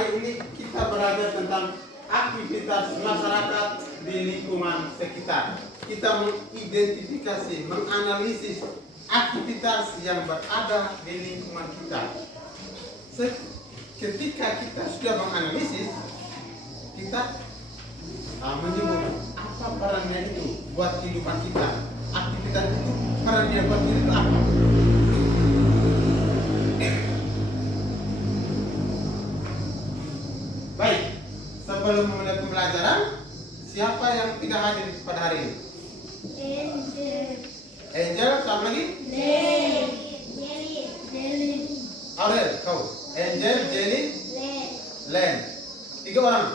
hari ini kita belajar tentang aktivitas masyarakat di lingkungan sekitar. Kita mengidentifikasi, menganalisis aktivitas yang berada di lingkungan kita. Ketika kita sudah menganalisis, kita menyebut apa perannya itu buat kehidupan kita. Aktivitas itu perannya buat diri itu apa? Baik, sebelum memulai pembelajaran, siapa yang tidak hadir pada hari ini? Angel, sama lagi? Jelly. Aurel, kau? Angel, Jelly, Len. 3 orang.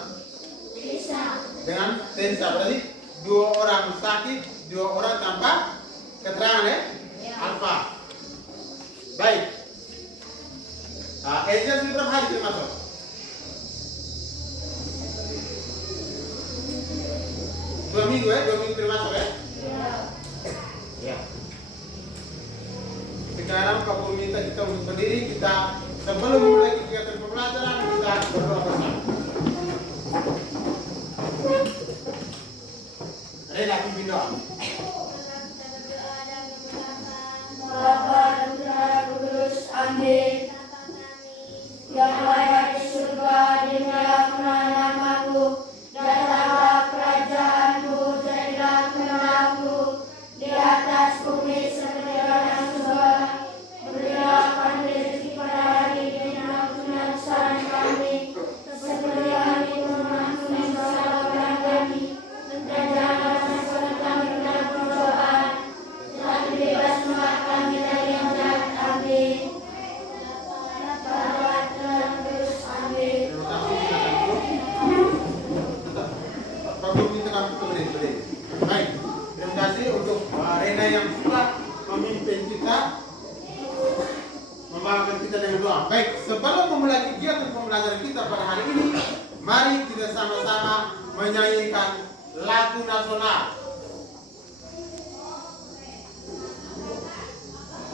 Dengan Teresa, berarti 2 orang sakit, 2 orang tanpa keterangan ya? Alfa. Baik. Angel sudah berapa hari masuk? Dua minggu termasuk ya? Ya. Sekarang Pak Guru minta kita untuk berdiri, kita sebelum memulai kegiatan pembelajaran kita berdoa bersama. Rena pimpin doa. Bapa dan Putra Kudus, amin. Yang layak di surga, dimuliakanlah namamu. Datanglah kerajaanmu, jadilah kehendakmu di atas bumi seperti dalam surga. Berilah kami rezeki pada hari ini dan ampunilah kami seperti kami mengampuni dosa kami. Dan janganlah masukkan kami ke dalam pencobaan, tetapi bebaskanlah kami dari yang jahat. Amin. Bapa dan Kudus, amin. Pak Guru minta kami untuk berdiri. Baik, terima kasih untuk Rena yang sudah memimpin kita, membawakan kita dengan doa. Baik, sebelum memulai kegiatan pembelajaran kita pada hari ini, mari kita sama-sama menyanyikan lagu nasional.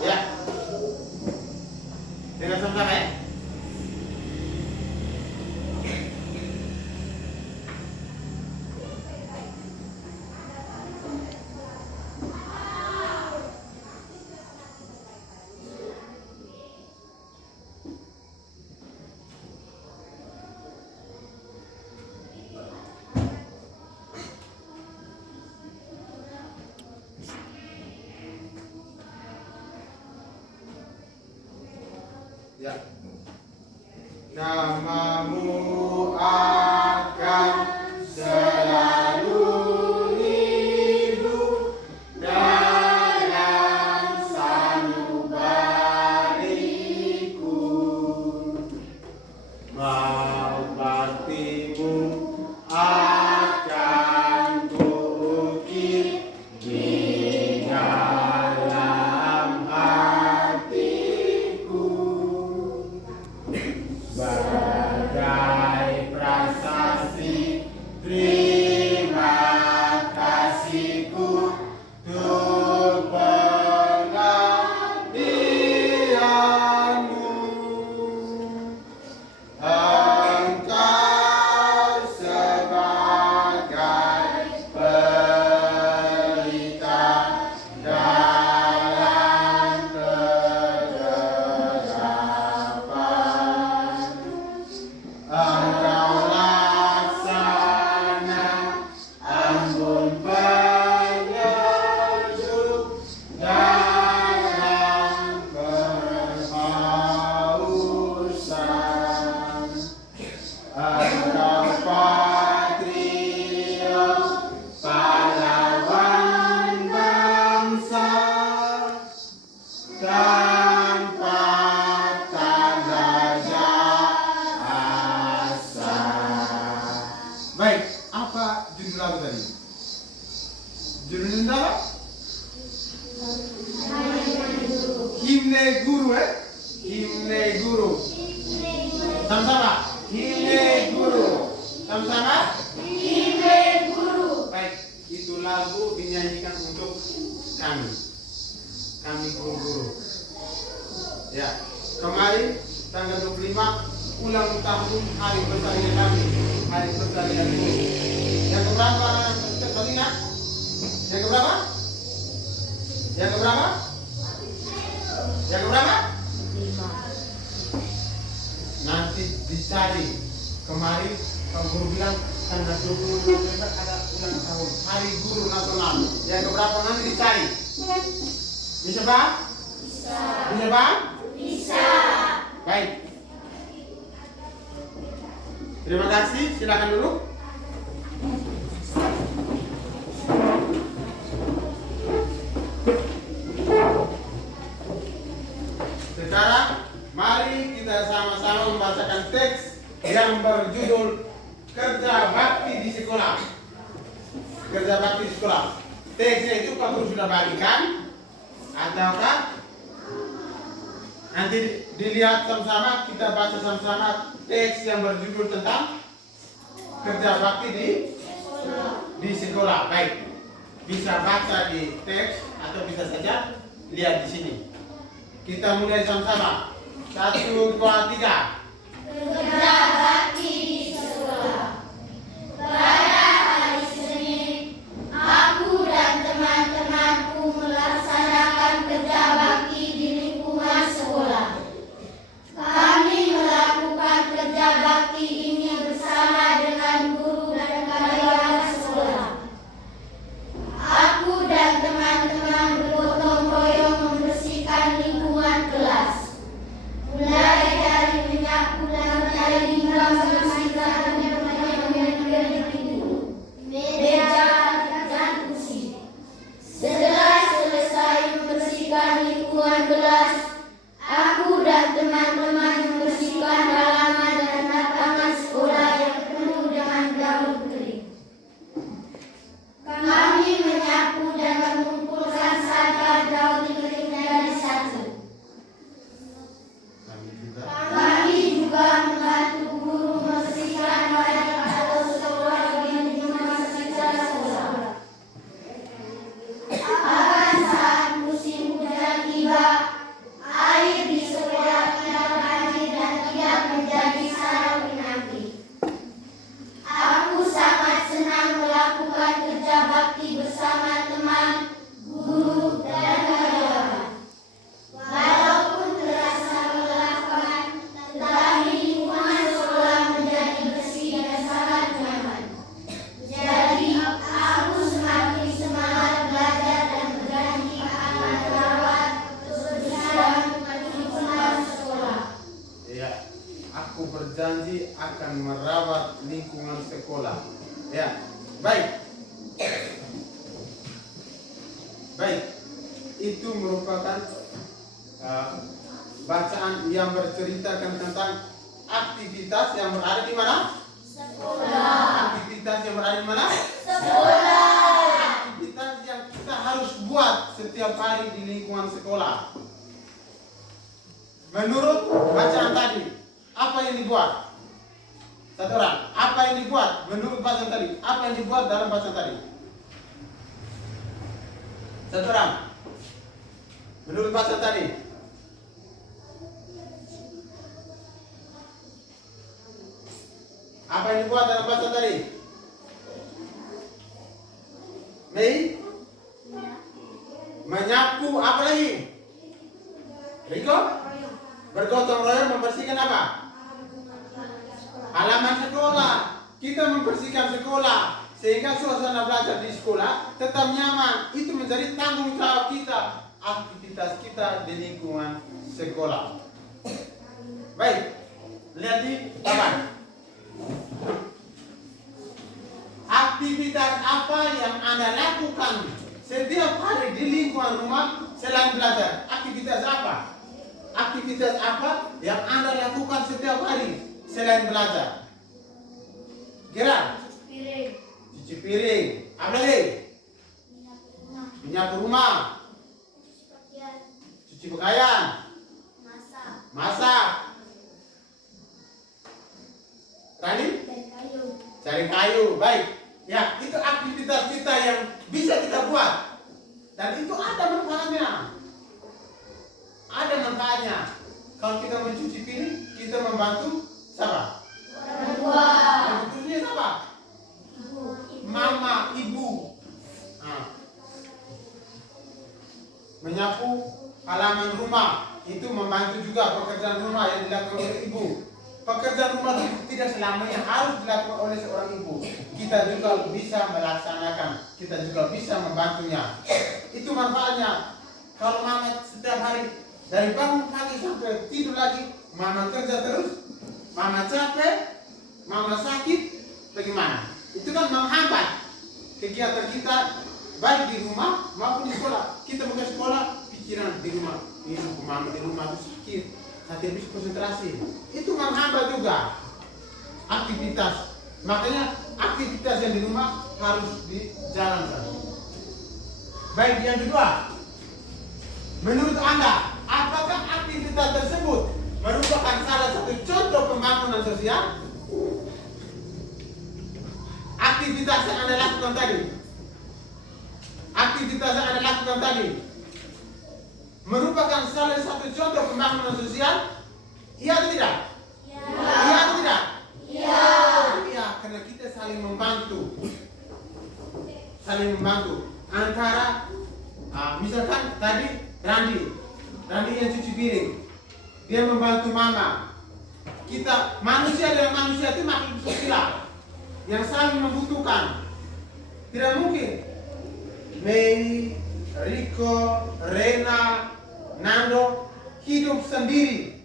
Ya, dengan sama-sama ya. Ya. Namamu akan selalu hidup dalam sanubariku. Mau baktimu akan kuukir di dalam hatiku. Bagai prasasti terima kasihku untuk pengabdianmu. Engkau sebagai pelita dalam kegelapan. Engkau laksana embun penyejuk dalam kehausan. Engkau patriot, pahlawan bangsa, tanpa tanda jasa. Baik, apa judul lagu tadi? Judulnya apa? Himne Guru Himne Guru. Sama-sama. Himne Guru. Sama-sama. Himne Guru. Baik, itu lagu dinyanyikan untuk kami guru-guru. Ya, kemarin tanggal 25 ulang tahun hari besarnya kami, hari besarnya guru. Yang keberapa? Masih ingat? Yang keberapa? Yang keberapa? Yang keberapa? Nanti dicari. Kemarin Pak Guru bilang tanggal 20 November ada ulang tahun Hari Guru Nasional. Yang keberapa nanti dicari? Bisa Pak? Bisa. Bisa Pak? Bisa. Baik. Terima kasih. Silakan dulu. Sekarang mari kita sama-sama membacakan teks yang berjudul Kerja Bakti di Sekolah. Kerja Bakti di Sekolah. Teksnya itu Pak Guru sudah bagikan ataukah nanti dilihat sama-sama, kita baca sama-sama teks yang berjudul tentang kerja bakti di sekolah. Baik, bisa baca di teks atau bisa saja lihat di sini. Kita mulai sama-sama. 1, 2, 3. Kerja bakti di sekolah. Pada hari Senin, aku dan teman-temanku melaksanakan kerja bakti di lingkungan sekolah. Kami melakukan kerja bakti ini bersama dengan guru dan karyawan sekolah. Aku dan teman-teman bergotong royong membersihkan lingkungan kelas. Mulai dari menyapu lantai hingga membersihkan meja dan kursi. Setelah selesai membersihkan lingkungan kelas, aku dan teman-teman membersihkan halaman dan lapangan sekolah yang penuh dengan daun kering. Kami menyapu dan mengumpulkan sampah daun kering dari satu. Kami juga membantu guru membersihkan wajah atau sekolah di lingkungan sekitar sekolah. Agar saat musim hujan tiba, air di sekolah tidak banjir dan tidak menjadi sarang penyakit. Aku sangat senang melakukan kerja bakti bersama teman, guru, dan karyawan. Walaupun terasa melelahkan, tetapi lingkungan sekolah menjadi bersih dan sangat nyaman. Jadi, aku semakin semangat belajar dan berjanji akan merawat kebersihan lingkungan sekolah. Ya, aku berjanji akan merawat lingkungan sekolah. Ya, baik. Baik, itu merupakan bacaan yang berceritakan tentang aktivitas yang berada di mana? Sekolah. Aktivitas yang berada di mana? Sekolah. Aktivitas yang kita harus buat setiap hari di lingkungan sekolah. Menurut bacaan tadi, apa yang dibuat? Satu orang, apa yang dibuat? Menurut bacaan tadi, apa yang dibuat dalam bacaan tadi? Satu orang, menurut bacaan tadi. Apa yang dibuat dalam bacaan tadi? Mei? Menyapu, apa lagi? Riko? Bergotong royong membersihkan apa? Halaman sekolah. Kita membersihkan sekolah sehingga suasana belajar di sekolah tetap nyaman. Itu menjadi tanggung jawab kita, aktivitas kita di lingkungan sekolah. Baik, lihat di papan. Aktivitas apa yang Anda lakukan setiap hari di lingkungan rumah selain belajar? Aktivitas apa? Aktivitas apa yang Anda lakukan setiap hari selain belajar? Kira? Piring. Cuci piring. Apa lagi? Menyapu rumah. Cuci pakaian. Masak. Tadi? Cari kayu. Baik. Ya, itu aktivitas kita yang bisa kita buat. Dan itu ada manfaatnya. Ada manfaatnya. Kalau kita mencuci piring, kita membantu dilakukan oleh ibu. Pekerjaan rumah itu tidak selamanya harus dilakukan oleh seorang ibu. Kita juga bisa melaksanakan, kita juga bisa membantunya. Itu manfaatnya. Kalau mama setiap hari dari bangun pagi sampai tidur lagi, mama kerja terus, mama capek, mama sakit, bagaimana? Itu kan menghambat kegiatan kita baik di rumah maupun di sekolah. Kita mau ke sekolah, pikiran di rumah, ini mama di rumah itu sakit, hati habis konsentrasi. Itu menghambat juga aktivitas. Makanya aktivitas yang di rumah harus dijalankan. Baik, yang kedua, menurut Anda, apakah aktivitas tersebut merupakan salah satu contoh pembangunan sosial? Aktivitas yang Anda lakukan tadi, aktivitas yang Anda lakukan tadi merupakan salah satu contoh pembangunan sosial? Iya atau tidak? Ya. Iya atau tidak? Iya. Iya, karena kita saling membantu. Saling membantu antara misalkan tadi Randi yang cuci piring, dia membantu mama. Kita manusia dengan manusia itu makhluk sosial yang saling membutuhkan. Tidak mungkin Mei, Riko, Rena, Nando hidup sendiri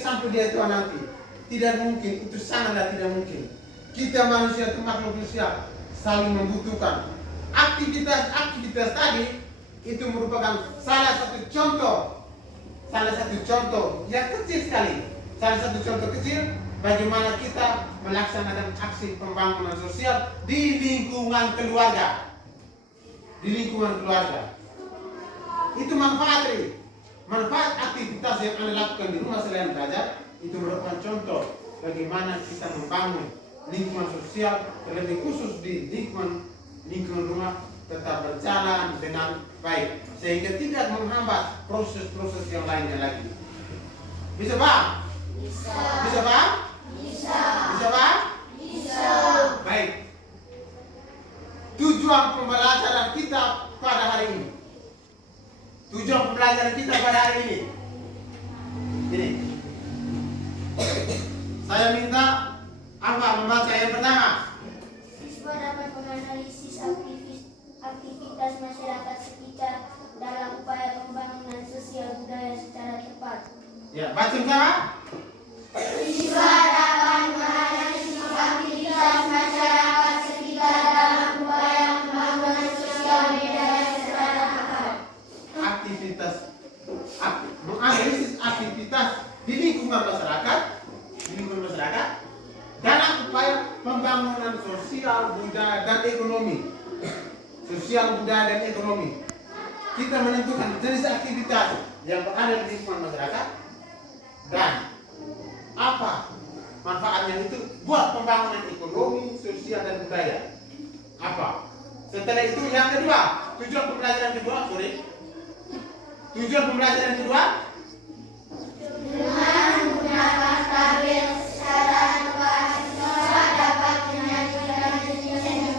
sampai dia tua nanti. Tidak mungkin, itu sangatlah tidak mungkin. Kita manusia itu makhluk sosial, saling membutuhkan. Aktivitas tadi itu merupakan salah satu contoh yang kecil sekali. Salah satu contoh kecil bagaimana kita melaksanakan aksi pembangunan sosial di lingkungan keluarga. Itu manfaat aktivitas yang Anda lakukan di rumah selain belajar, itu merupakan contoh bagaimana kita membangun lingkungan sosial, terlebih khusus di lingkungan rumah tetap berjalan dengan baik sehingga tidak menghambat proses-proses yang lainnya lagi. Bisa Pak? Bisa Pak? Bisa Pak? Bisa. Baik. Tujuan pembelajaran kita pada hari ini. Ini. Saya minta Anda membaca yang pertama. Siswa dapat menganalisis aktivitas masyarakat sekitar dalam upaya pembangunan sosial budaya secara tepat. Ya, baca sama. Siswa dapat menganalisis aktivitas masyarakat sekitar dalam upaya pembangunan sosial budaya secara tepat. Menganalisis aktivitas di lingkungan masyarakat dalam upaya pembangunan sosial budaya dan ekonomi. Kita menentukan jenis aktivitas yang berada di lingkungan masyarakat dan apa manfaatnya itu buat pembangunan ekonomi, sosial dan budaya. Apa? Setelah itu yang kedua, tujuan pembelajaran kedua dengan menggunakan tabel secara tepat, siswa dapat menyajikan jenis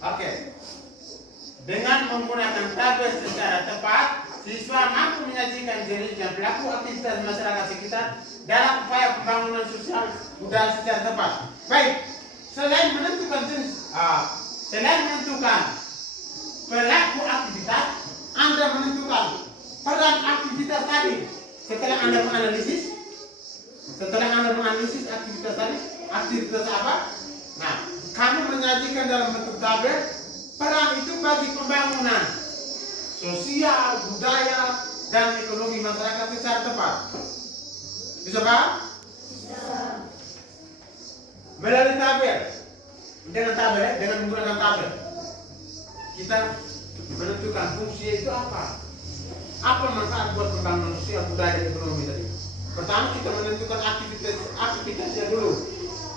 Oke. Dengan menggunakan tabel secara tepat, siswa mampu menyajikan jenis dan pelaku aktivitas masyarakat sekitar dalam upaya pembangunan sosial budaya secara tepat. Baik, selain menentukan pelaku aktivitas, Anda menentukan peran aktivitas tadi. Setelah Anda menganalisis aktivitas tadi, aktivitas apa? Nah, kamu menyajikan dalam bentuk tabel peran itu bagi pembangunan sosial, budaya, dan ekonomi masyarakat secara tepat. Bisa Pak? Bisa. Melalui tabel, dengan menggunakan tabel, kita menentukan fungsi itu apa manfaat buat pembangunan sosial, budaya, dan ekonomi tadi. Pertama kita menentukan aktivitasnya dulu.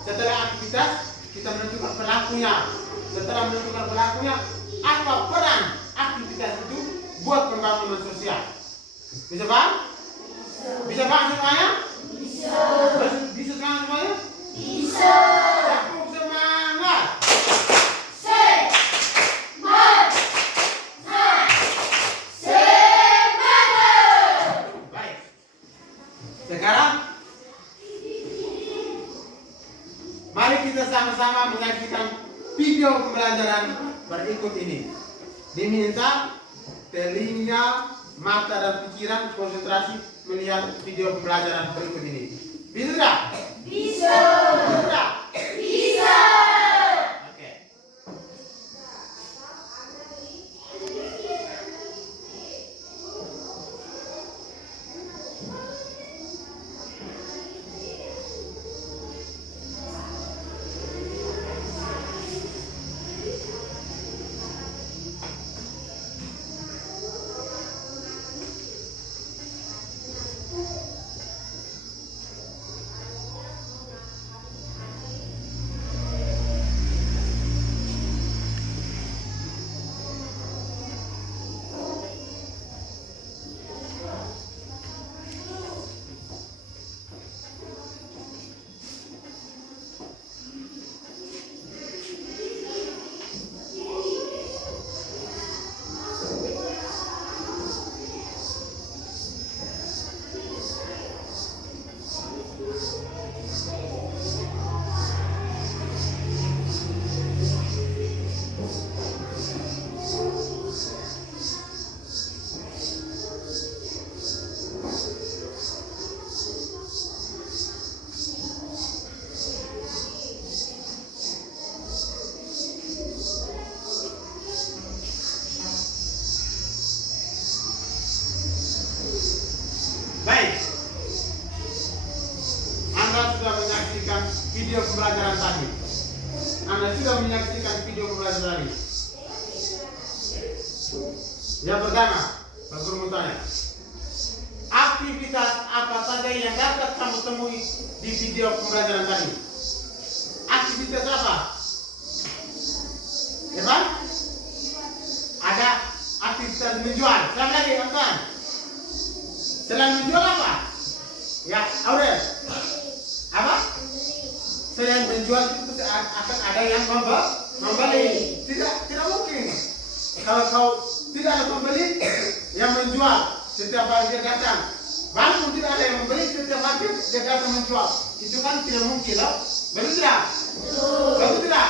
Setelah aktivitas kita menentukan pelakunya. Setelah menentukan pelakunya, apa peran aktivitas itu buat pembangunan sosial. Bisa Pak? Bisa Pak semuanya? Bisa. Bisa semuanya? Bisa. Semangat. sama-sama menyaksikan video pembelajaran berikut ini. Diminta telinga, mata, dan pikiran konsentrasi melihat video pembelajaran berikut ini. Bisa tidak? Bisa. Bisa tidak? Bisa. Oke. Baik, Anda sudah menyaksikan video pembelajaran tadi. Anda sudah menyaksikan video pembelajaran tadi. Yang pertama, saya mau tanya, aktivitas apa saja yang dapat kamu temui di video pembelajaran tadi? Aktivitas apa? Ya kan? Ada aktivitas menjual. Selamat lagi, teman-teman. Selain menjual apa? Ya, Aurel. Apa? Selain menjual itu akan ada yang membeli. Tidak mungkin. Kalau kau tidak ada pembeli, yang menjual setiap hari dia datang. Walaupun tidak ada yang membeli, setiap hari dia datang menjual. Itu kan tidak mungkin, loh. Betul tidak? Betul tidak?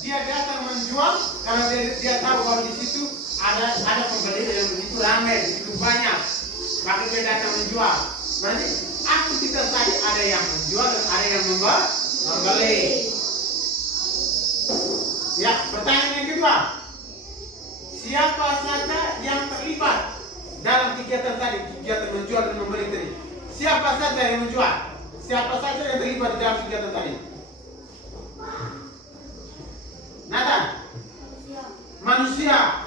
Dia datang menjual karena dia tahu bahwa di situ ada pembeli yang begitu ramai, begitu banyak, maka dia datang menjual. Berarti aktivitas tadi ada yang menjual dan ada yang membeli. Ya, pertanyaan yang kedua, siapa saja yang terlibat dalam kegiatan tadi, kegiatan menjual dan membeli tadi? Siapa saja yang menjual? Siapa saja yang terlibat di dalam kegiatan tadi? Nathan? Manusia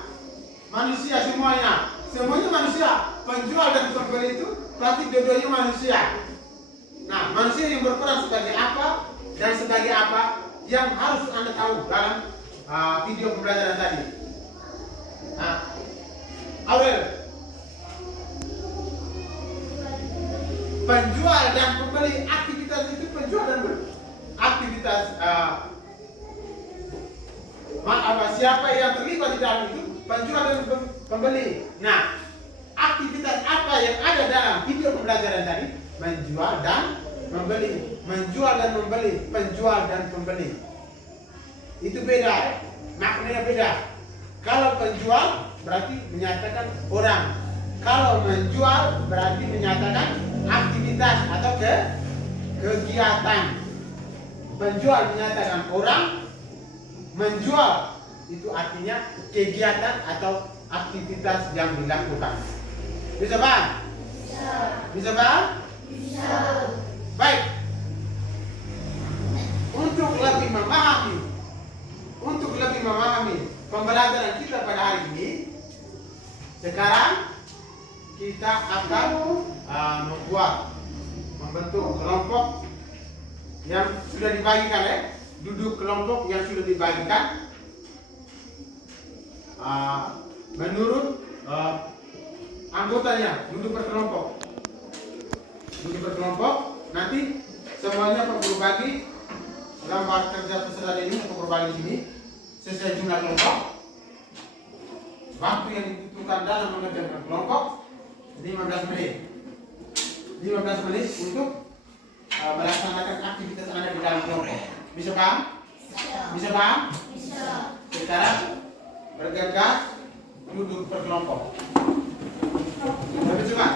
semuanya manusia. Penjual dan pembeli itu pasti dua-duanya manusia. Nah, manusia yang berperan sebagai apa dan sebagai apa yang harus Anda tahu dalam video pembelajaran tadi. Nah, Aurel, penjual dan pembeli, aktivitas itu penjual dan aktivitas siapa yang terlibat di dalam itu? Penjual dan pembeli. Nah, aktivitas apa yang ada dalam video pembelajaran tadi? Menjual dan membeli. Menjual dan membeli. Penjual dan pembeli. Itu beda. Maknanya beda. Kalau penjual berarti menyatakan orang. Kalau menjual berarti menyatakan aktivitas atau kegiatan. Penjual menyatakan orang. Menjual itu artinya kegiatan atau aktivitas yang dilakukan. Bisa paham? Bisa paham? Bisa. Baik. Untuk lebih memahami pembelajaran kita pada hari ini, sekarang kita akan membentuk kelompok yang sudah dibagikan, duduk kelompok yang sudah dibagikan menurut anggotanya, duduk berkelompok. Nanti semuanya berbagi gambar kerja peserta ini untuk berbagi sini sesuai jumlah kelompok. Waktu yang dibutuhkan dalam mengerjakan kelompok 15 menit. 15 menit untuk melaksanakan aktivitas Anda di dalam kelompok. Bisa paham? Bisa paham? Sekarang bergegas duduk berkelompok. Lebih cepat.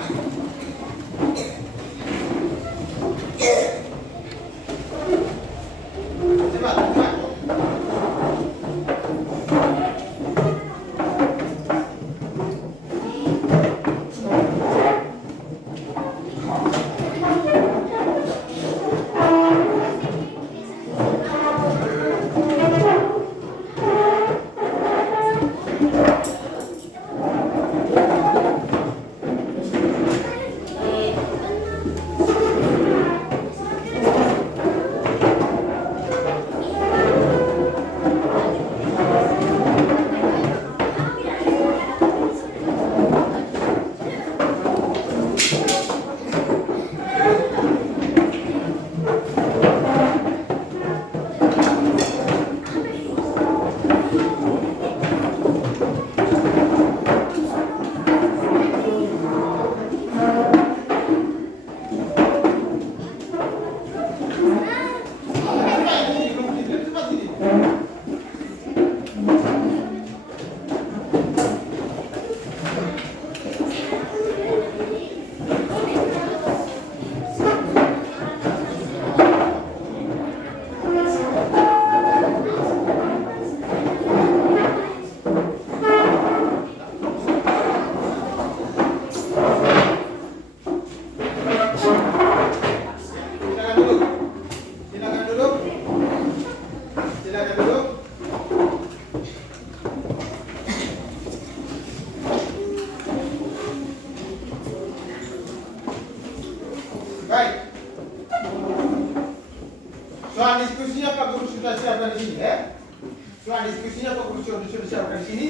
Cepat, cepat. Baik. Soal diskusinya Pak Guru sudah siapkan di sini ya. Soal diskusinya Pak Guru sudah siapkan di sini.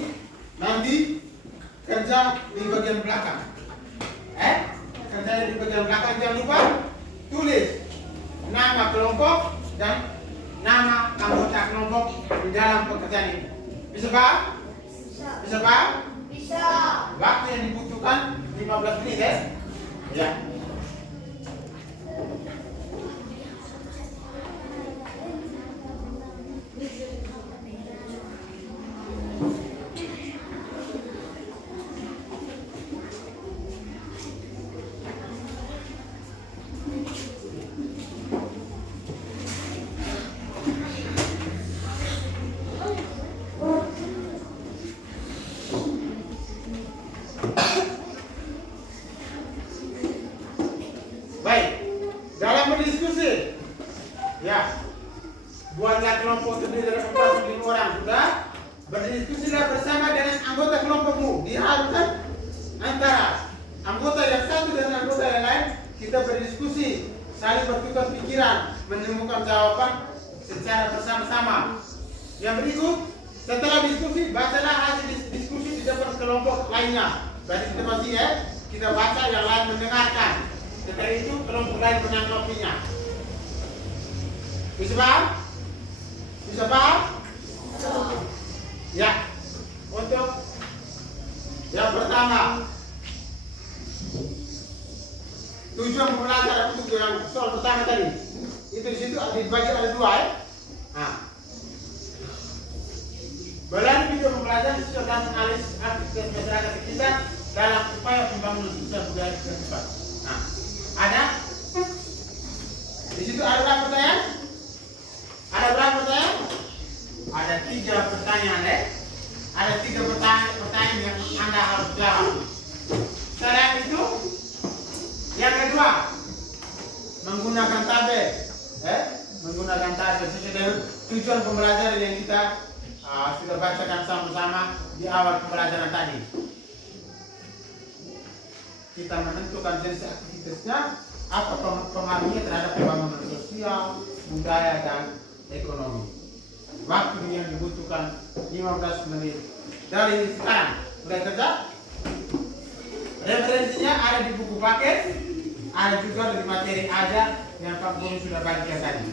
Nanti kerja di bagian belakang. Kerjanya di bagian belakang, jangan lupa tulis nama kelompok dan nama anggota kelompok di dalam pekerjaan ini. Bisa Pak? Bisa Pak? Bisa. Waktu yang dibutuhkan 15 menit ya. Ya. Baik, dalam berdiskusi, ya, buatlah kelompok terdiri dari 4-5 orang, sudah. Berdiskusilah bersama dengan anggota kelompokmu. Diharuskan antara anggota yang satu dan anggota yang lain, kita berdiskusi, saling bertukar pikiran, menemukan jawaban secara bersama-sama. Yang berikut, setelah diskusi, bacalah hasil diskusi di depan kelompok lainnya. Berarti kita masih ya, kita baca, yang lain mendengarkan. Setelah itu kelompok lain menanggapinya. Bisa paham? Bisa paham? Ya. Untuk yang pertama, tujuan pembelajaran untuk yang soal pertama tadi. Itu di situ dibagi ada 2 ya. Nah. Melalui video pembelajaran siswa dan analisis aktivitas masyarakat sekitar dalam upaya pembangunan sosial budaya yang cepat. Nah, ada di situ ada berapa pertanyaan? Ada berapa pertanyaan? Ada 3 pertanyaan ya. Ada 3 pertanyaan yang Anda harus jawab. Selain itu, yang kedua, menggunakan tabel, menggunakan tabel sesuai dengan tujuan pembelajaran yang kita sudah bacakan sama-sama di awal pembelajaran tadi. Kita menentukan jenis aktivitasnya, apa pengaruhnya terhadap pembangunan sosial, budaya, dan ekonomi. Waktu yang dibutuhkan 15 menit. Dari sekarang, mulai kerja. Referensinya ada di buku paket, ada juga dari materi aja yang Pak Guru sudah bagikan tadi.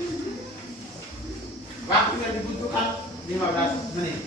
Waktu yang dibutuhkan 15 menit.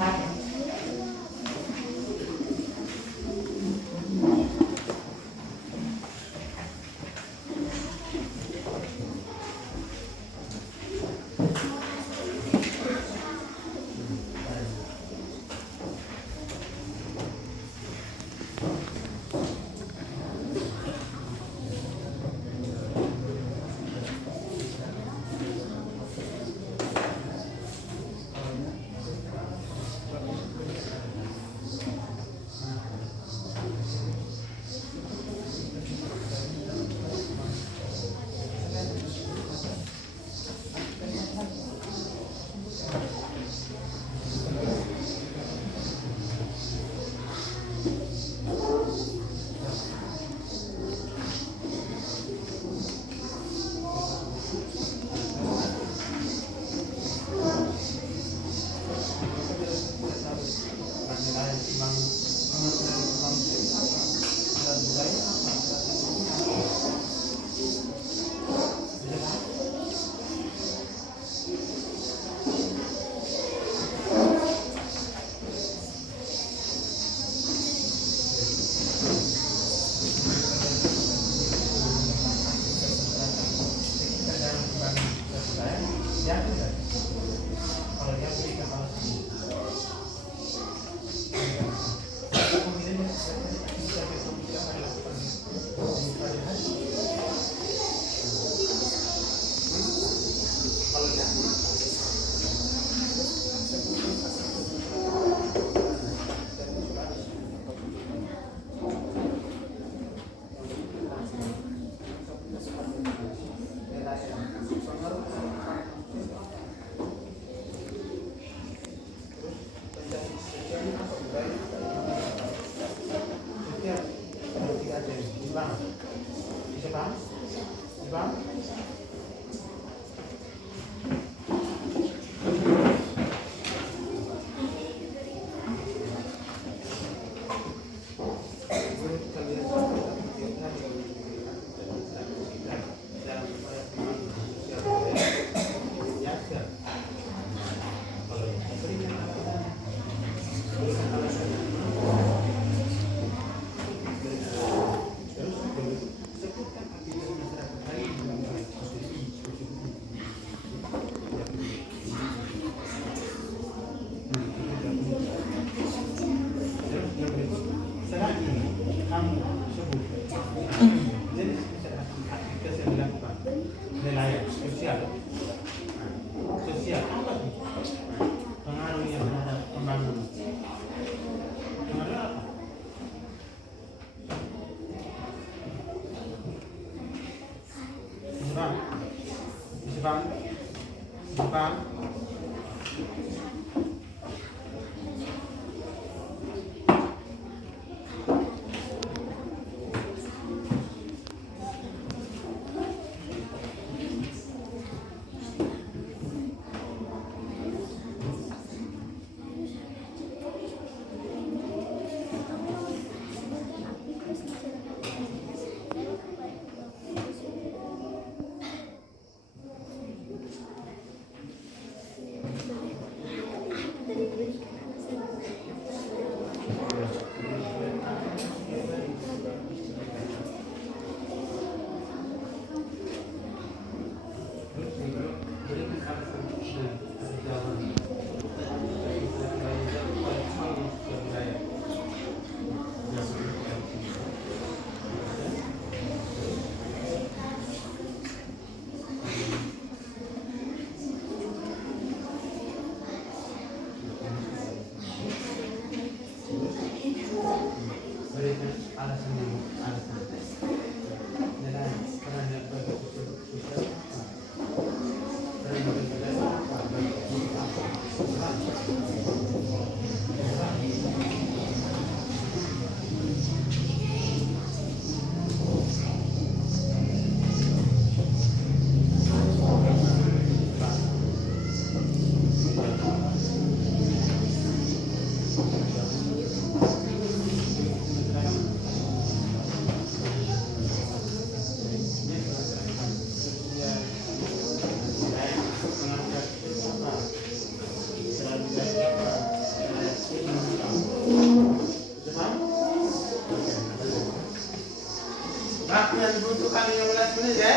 Bang. Bisa bang? Bang? Sosial apa tuh? Pengaruhnya terhadap pembangunan. Pengaruh apa? Bang, bisa bang, bang. Waktu yang dibutuhkan 15 menit ya.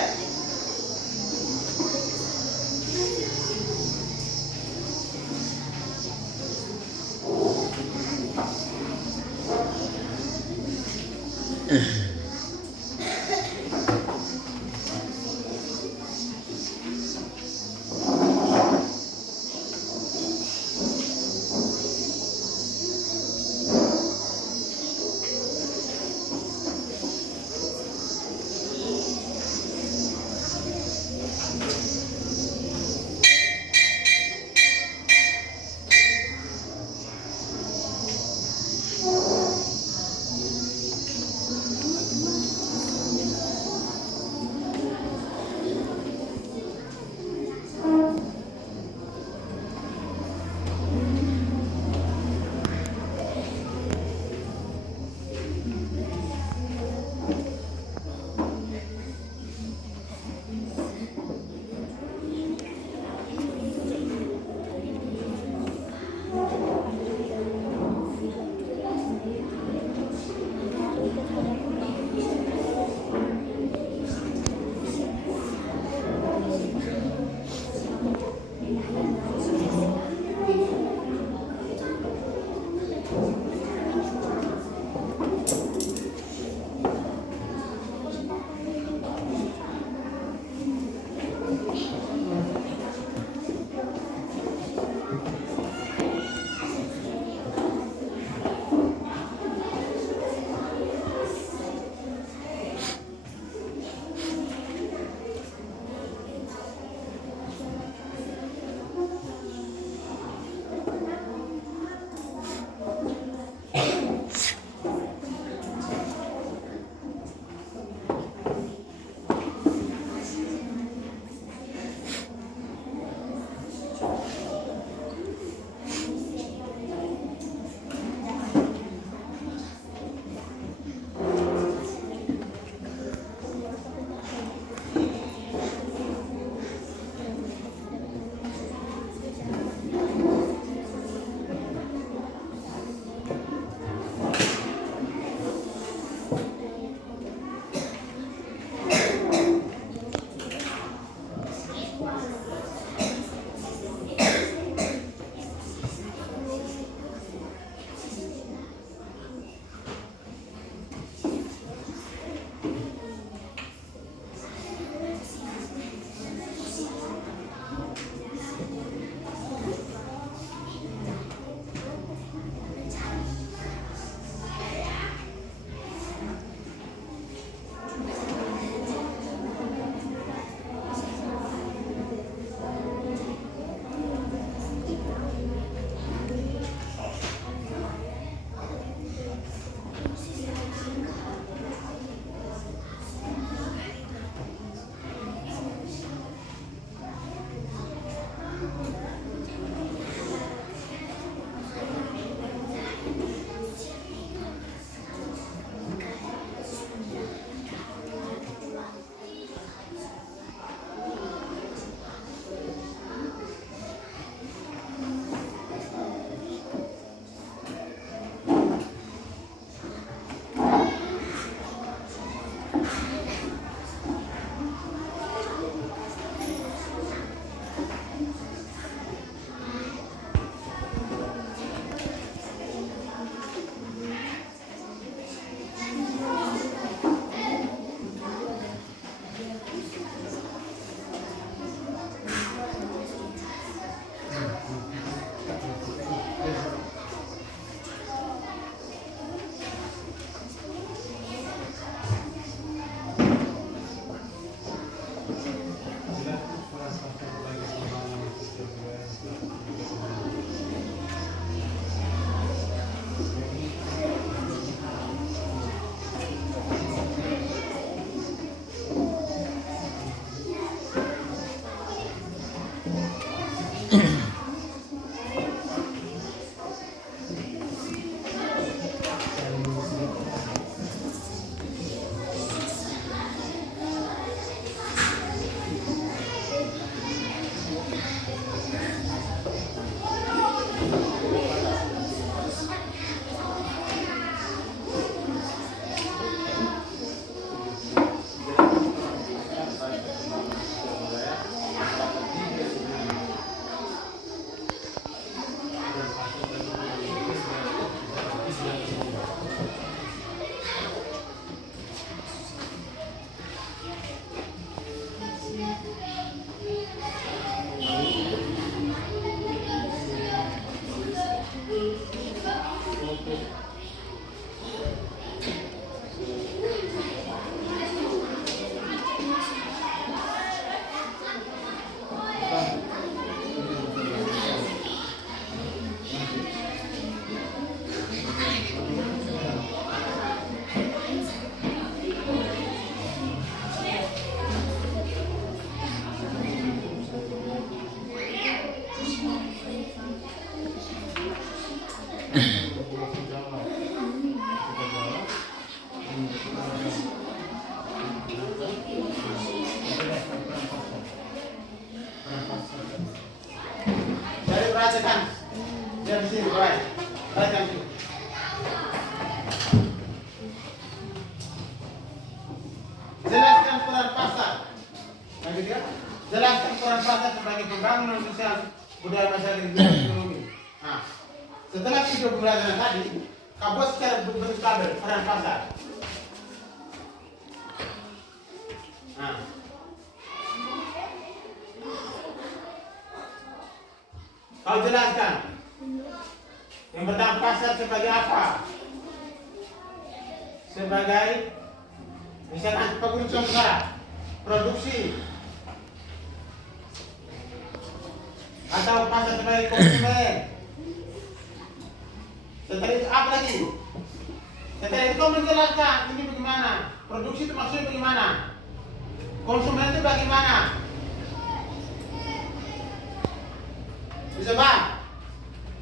Jadi perhatikan. Dia di sini, baik. Perhatikan itu. Jelaskan peran pasar. Lagi dia. Jelaskan peran pasar sebagai pembangunan sosial budaya masyarakat dan ekonomi. Nah, setelah video pembelajaran tadi, kau buat secara bentuk tabel peran pasar. Nah, kau jelaskan. Yang pertama, pasar sebagai apa? Sebagai misalkan pengurusan usaha, produksi, atau pasar sebagai konsumen. Setelah itu apa lagi? Setelah itu kau menjelaskan ini bagaimana, produksi itu maksudnya bagaimana, konsumen itu bagaimana. Bisa bang?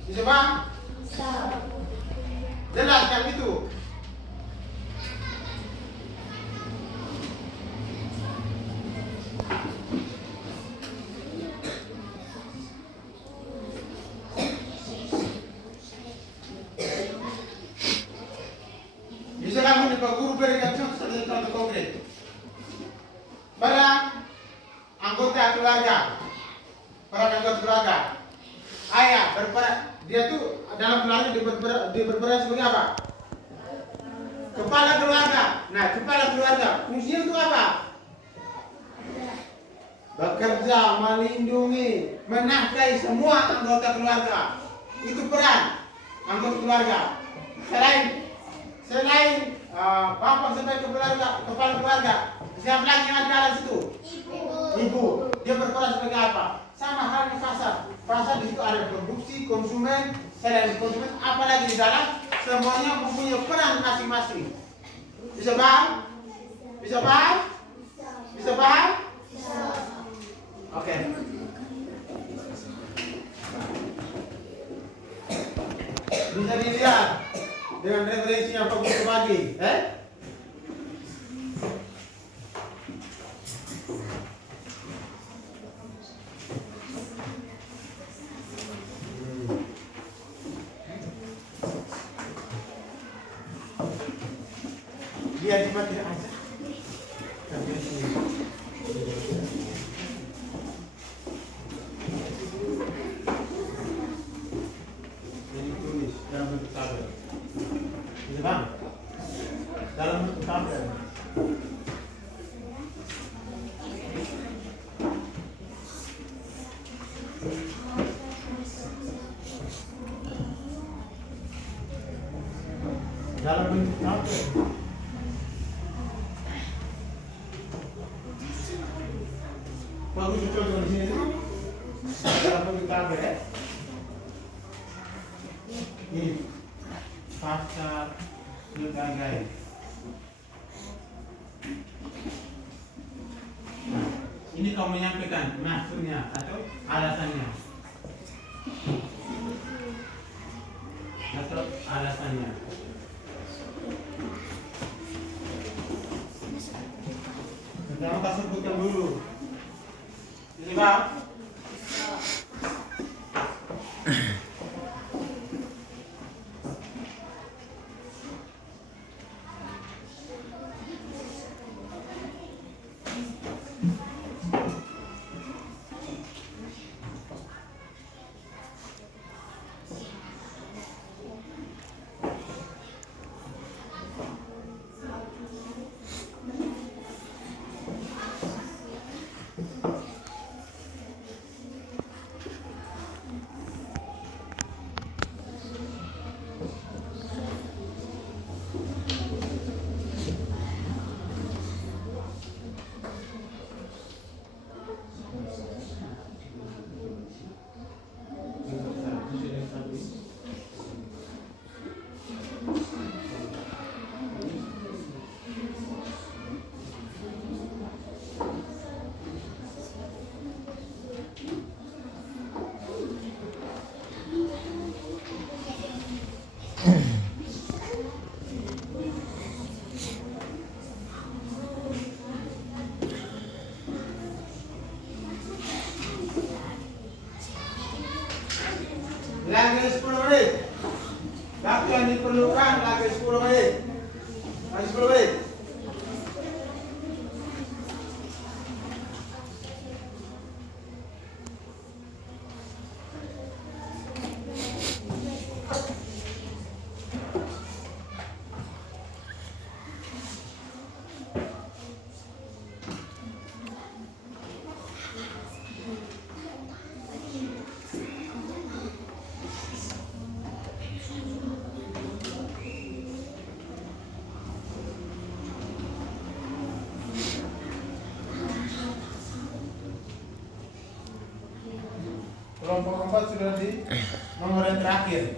Bisa bang? Jelaskan itu. Bisa kamu di Pak Guru berikan contoh konkret. Barang anggota keluarga, para anggota keluarga, ayah berperan, dia tuh dalam keluarga dia berperan sebagai apa? Kepala keluarga. Nah, kepala keluarga fungsinya itu apa? Bekerja, melindungi, menafkahi semua anggota keluarga. Itu peran anggota keluarga. Selain bapak sebagai kepala keluarga, siapa lagi yang ada dalam situ? Ibu. Dia berperan sebagai apa? Sama halnya pasar. Pasar di situ ada produksi, konsumen, selain konsumen, apalagi di dalam semuanya mempunyai peran masing-masing. Bisa paham? Bisa paham? Bisa paham? Oke. Bisa dilihat dengan referensi yang Pak Guru bagi, Dia di mati aja. Ini tulis dalam bentuk tabel. Bisa bang? Dalam bentuk tabel. Dalam bentuk tabel. Bagus contoh di sini tuh. Dalam bentuk tabel ya. Ini pasar berbagai. Ini kau menyampaikan maksudnya atau alasannya. Pertama kau sebutkan dulu. Ini bang. Lagi 10 menit. Waktu yang diperlukan lagi 10 menit. Lagi 10 menit. Kelompok 4 sudah di nomor yang terakhir.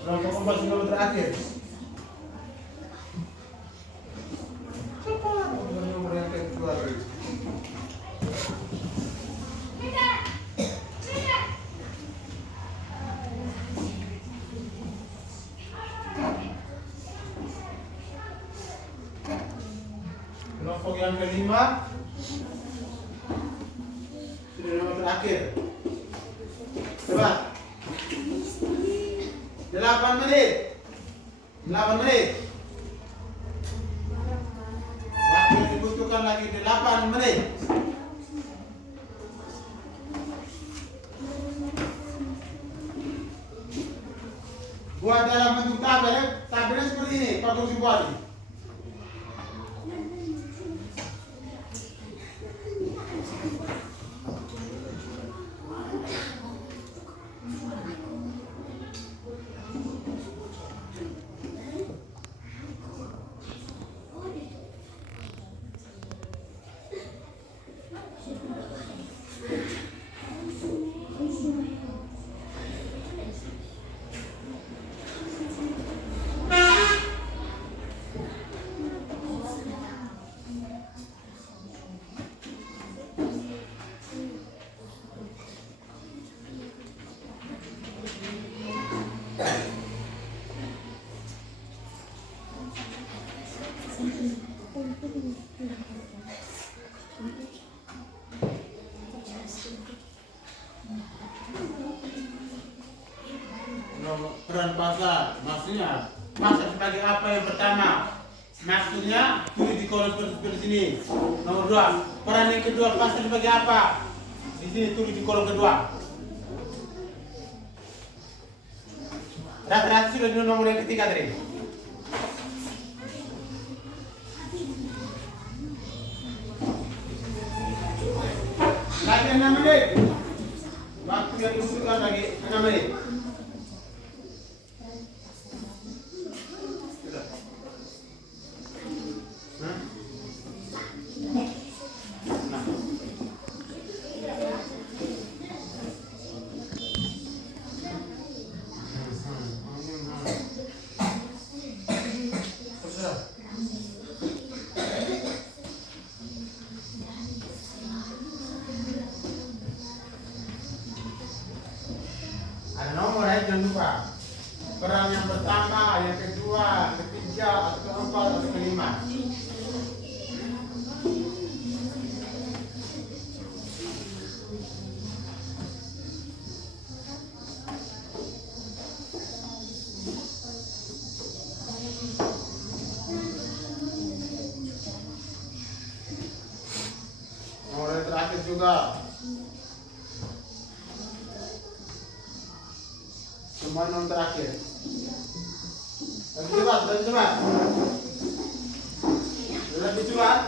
Kelompok 4 sudah nomor terakhir. Cepat, nomor yang kedua. Kelompok yang kelima sudah nomor terakhir. Coba 8 menit. 8 menit. Waktu yang dibutuhkan lagi 8 menit. Buat dalam bentuk tabel, tabelnya seperti ini, Pak Guru buat. Peran pasar, maksudnya pasar sebagai apa yang pertama? Maksudnya tulis di kolom seperti sini. Nomor 2, peran yang kedua pasar sebagai apa? Di sini tulis di kolom kedua. Rata-rata sudah di nomor yang ketiga tadi. Lagi 6 menit. Waktu yang dibutuhkan lagi 6 menit. Ada nomor ya, jangan lupa. Peran yang pertama, yang kedua, ketiga, atau keempat, atau kelima. Nomor yang terakhir juga. Semua nomor terakhir. Lebih cepat, lebih cepat. Lebih cepat.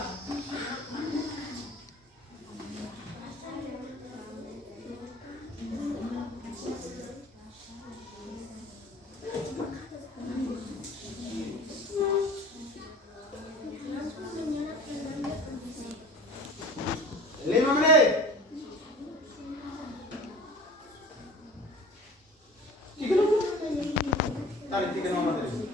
Tarik 3 nomor tadi.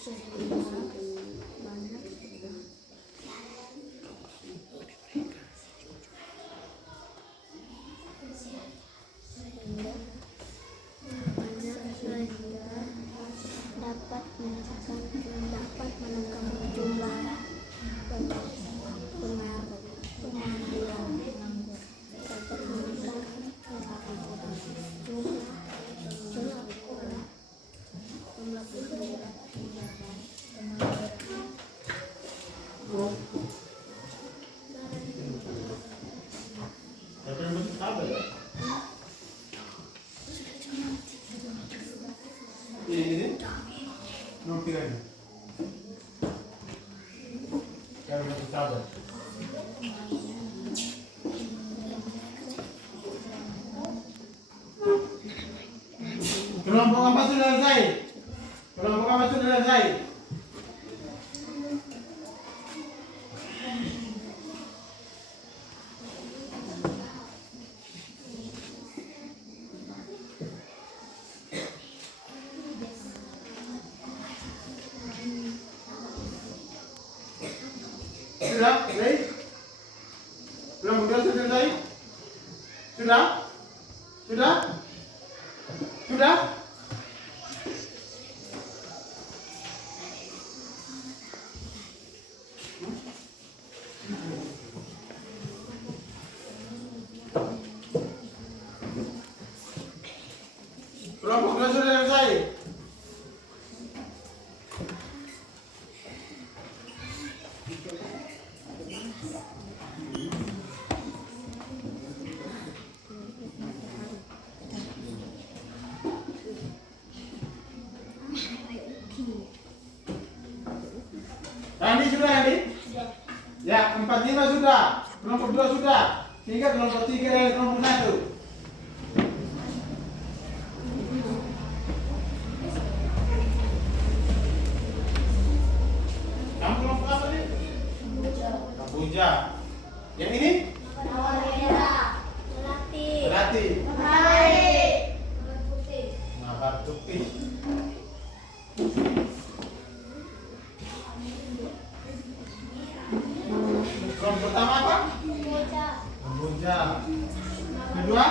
dapat menekan jumlah pengangguran, dapat menekan jumlah ini nomor 3 ini. Kalau masih sabar. Kelompok apa sudah selesai? Kelompok apa sudah selesai? Sudah? Selesai? Kelompok 2 sudah selesai? Sudah? Sudah? Sudah? Kelompok 2 sudah selesai? Andi sudah, Andi? Ya, 4-5 sudah. Kelompok 2 sudah. Tinggal kelompok 3 dan kelompok 1. Kamu kelompok apa nih? Kamboja. Yang ini? Melati. Mawar putih. Kelompok pertama apa? Kamboja. Kedua?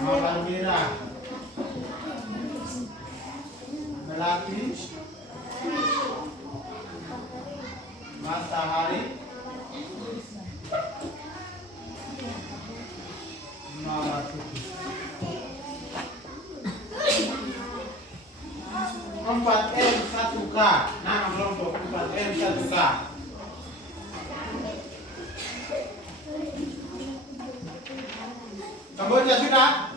Mawar merah. Melati. Matahari. Mawar putih. 4M 1K. Nama kelompok 4M 1K. Kamboja sudah?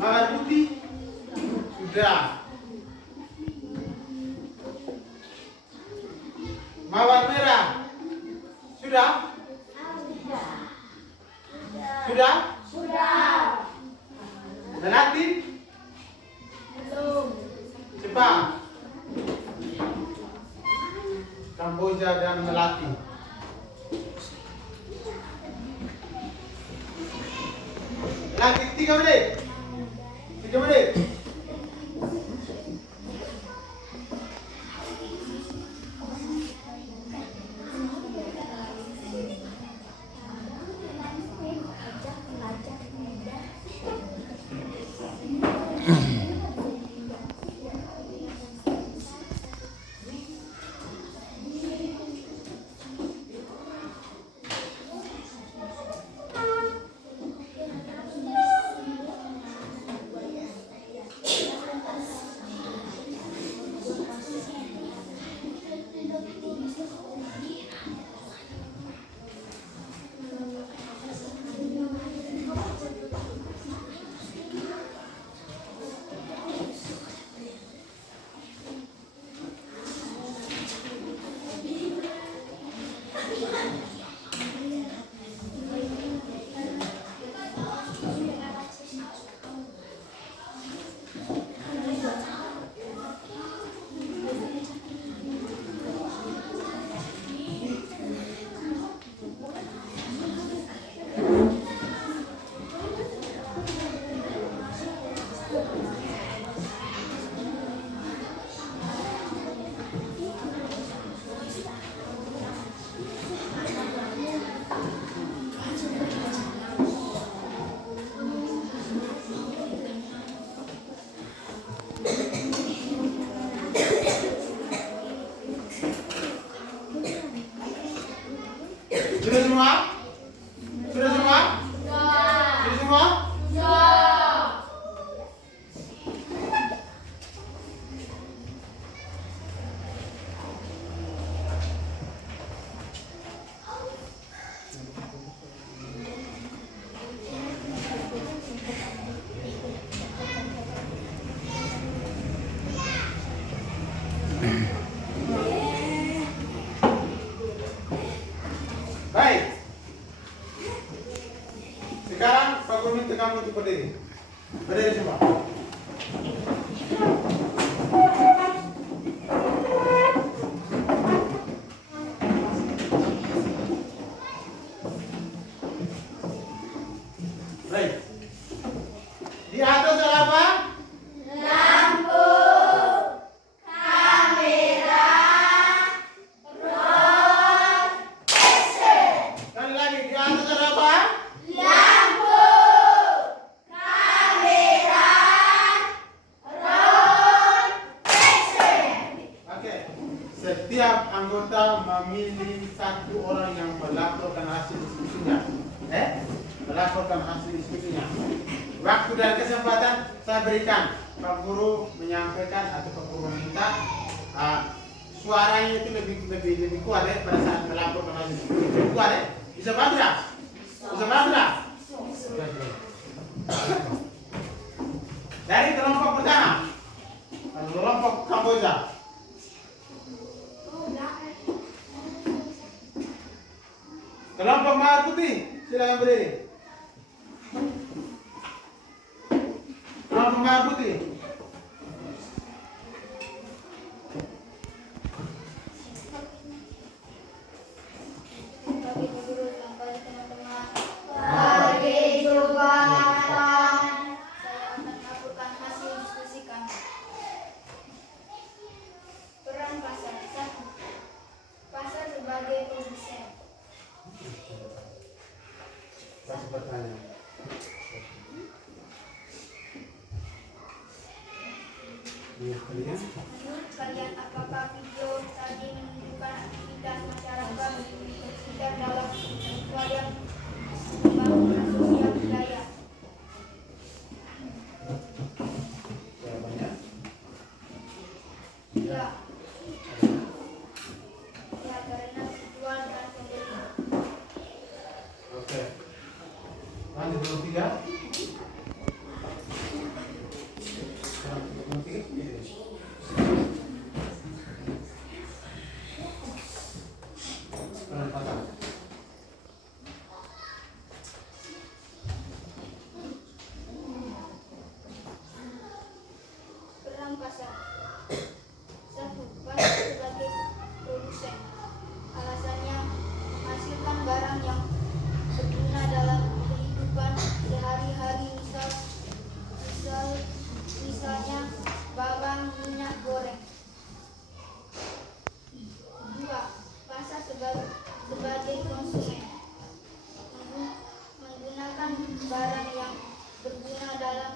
Mawar putih sudah. Mawar merah sudah? Sudah? Melati? Cepat. Kamboja dan Melati. Melati 3 menit. 3 menit. berdiri. Berdiri semua. Baik. Di atas ada apa? Lampu, kamera, drone, action. Sekali lagi, di atas ada apa? Lampu, kamera, drone, action. Oke. Setiap anggota memilih satu orang yang melaporkan hasil diskusinya. Melaporkan hasil diskusinya. Waktu dan kesempatan saya berikan. Pak Guru menyampaikan atau Pak Guru meminta suaranya itu lebih kuat pada saat melaporkan hasil diskusi. Lebih kuat Bisa bantu? Bisa bantu? Dari kelompok pertama. Kelompok Kamboja. Kelompok Merah Putih, silakan berdiri. Kelompok Merah Putih. Bagi guru yang baik teman-teman. Bagi juga teman. Saya akan melaporkan hasil diskusi kami. Peran pasar. 1. Pasar sebagai produsen. Kasih pertanyaan. Menurut kalian, apakah video tadi menunjukkan aktivitas masyarakat sekitar dalam upaya pembangunan sosial budaya? Jawabannya? Ya. Ya, karena jual dan pembeli. Oke. Lanjut nomor 3. Peran pasar. Peran pasar. 1. Pasar sebagai produsen. Alasannya menghasilkan barang yang berguna dalam kehidupan sehari-hari, misalnya bawang, minyak goreng. 2. Pasar sebagai konsumen. Menggunakan barang yang berguna dalam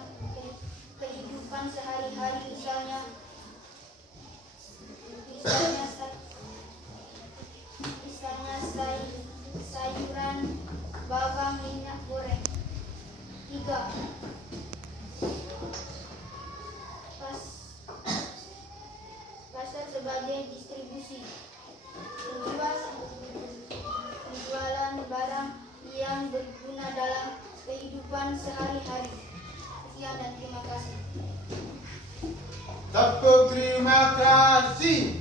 kehidupan sehari-hari, misalnya sayuran, bawang, minyak goreng. 3. Pasar sebagai distribusi. Penjualan barang yang berguna dalam kehidupan sehari-hari. Sekian dan terima kasih. Tepuk terima kasih.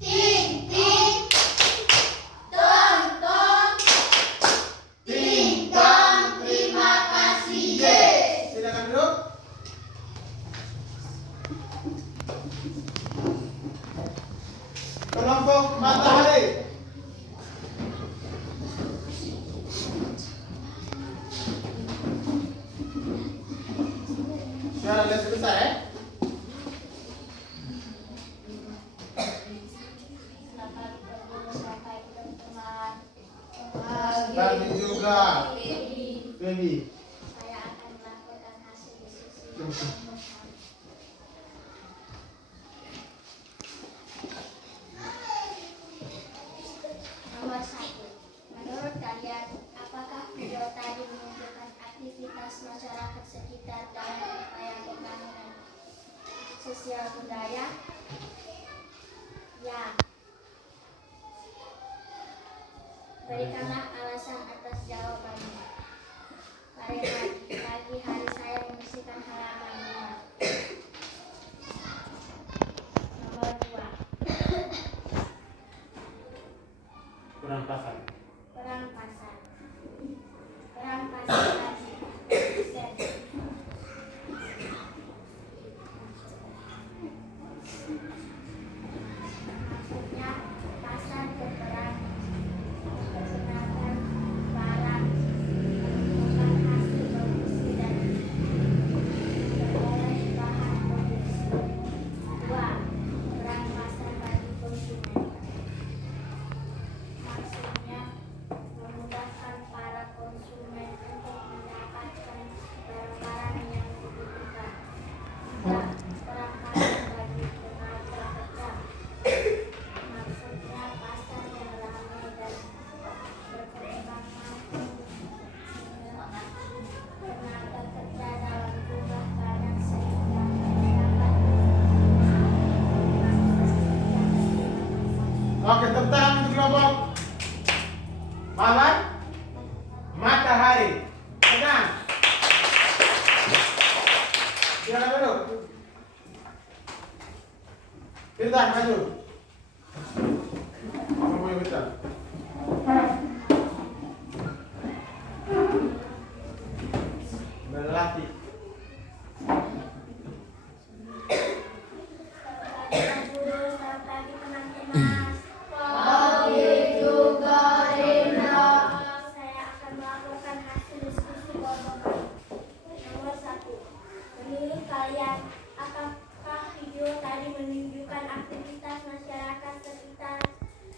Ting ting, tong tong, ting tong, terima kasih. Silakan duduk. Kelompok Matahari. Suara lebih besar Bagi juga. Baby. Saya akan melaporkan hasil diskusi. Nomor 1. Menurut kalian, apakah video tadi menunjukkan aktivitas masyarakat sekitar dalam upaya pembangunan sosial budaya? Ya. Berikanlah alasan atas jawabannya. Karena pagi hari saya membersihkan halaman rumah. Nomor 2. Peran pasar. Perang pasar. Perang pasar tadi perang pasar bagi tenaga kerja. Maksudnya pasar yang ramai dan berkembang mampu tenaga kerja dalam jumlah banyak sehingga dapat Oke, tepuk tangan untuk kelompok Mawan Matahari. Tenang. Silakan duduk. Firdan, maju. Mau Firdan. Melati. guru pagi teman-teman. Pagi juga Rinda. Saya akan melakukan hasil diskusi kelompok. Nomor 1. Menurut kalian, apakah video tadi menunjukkan aktivitas masyarakat sekitar